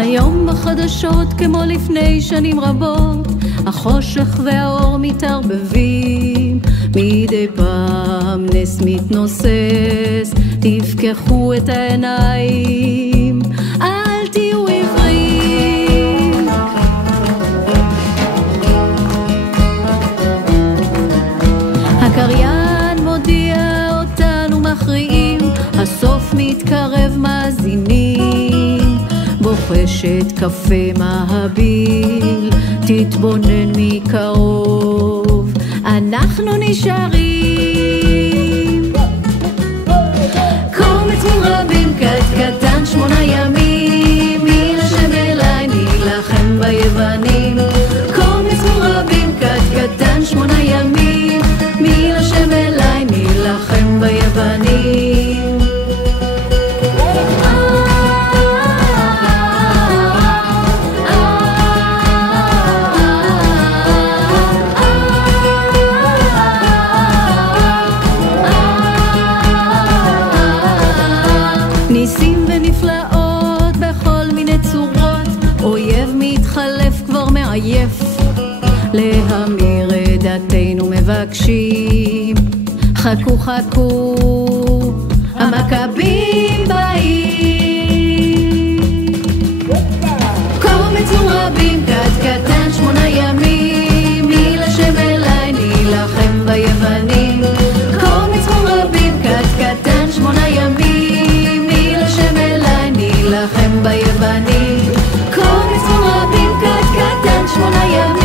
היום בחדשות כמו לפני שנים רבות, החושך והאור מתערבבים, מדי פעם נס מתנוסס, תפקחו את העיניים, אל תהיו עיוורים. הקריין מודיע אותנו מכריעים, הסוף מתקרב מאזינים, בוחשת קפה מהביל, תתבונן מקרוב, אנחנו נשארים. קומץ מרבים קטן 8 ימים, מי לשם אליי נילחם ביוונים. קומץ מרבים קטן 8 ימים, מי לשם אליי נילחם ביוונים. ניסים ונפלאות בכל מיני צורות, אויב מתחלף כבר מעייף, להמיר את דתנו מבקשים, חכו חכו המכבים באים. קומץ רבים קטן 8 ימים, מי לשם אליי נילחם ביוונים. קומץ רבים קטן 8 ימים, מי לשם אליי נילחם ביוונים. קומץ רבים קטן 8 ימים.